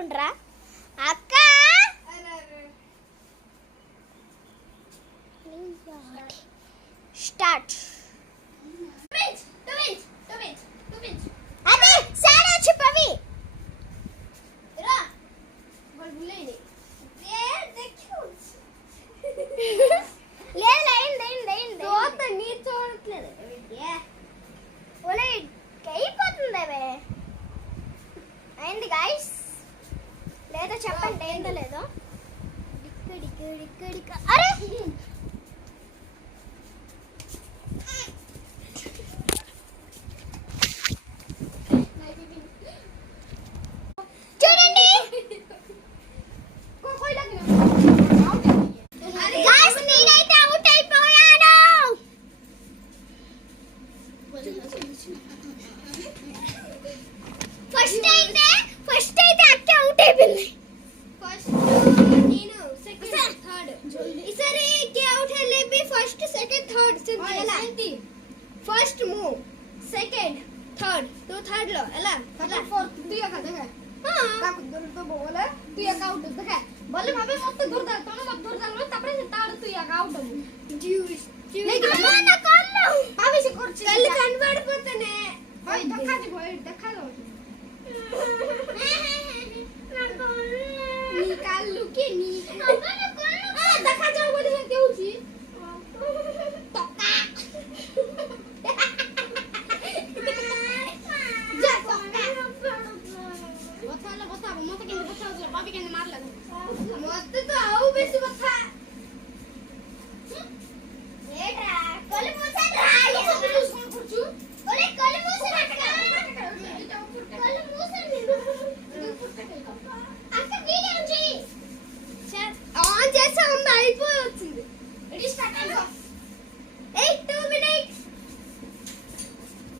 అనుకుంటారా అక్క స్టార్ట్ అదే సారా చెప్పవి అయింది గాయస్ లేదా చెప్పండి ఏందో లేదో అరే చూడండి గాయస్ నేనైతే అవుట్ అయిపోయాను ఫస్ట్ అయితే అక్క అవుట్ అయిపోయింది फर्स्ट నేను సెకండ్ థర్డ్ ఈసారి కే అవుట్ హెలేబి ఫస్ట్ సెకండ్ థర్డ్ ఎలా ఫస్ట్ మూవ్ సెకండ్ थर्ड तो थर्ड लो ఎలా फोर्थ दिया का देखा हां काकू दूर तो बोले दिया का आउट देखा बोले भाभी मत दूर दा तने मत दूर दा लो तपरे से ताड़ तू या आउट జ్యూస్ लेकिन ना कर लो भाभी से करछि కళ్ళు కనబడిపోతనే होय देखा जी होय देखा दो निकालू के नी आ देखा जाओ बोले से केउ छी तक्का जा तक्का बताला बता मत के बता भाभी के मार लगा मत तो आउ बेसी बता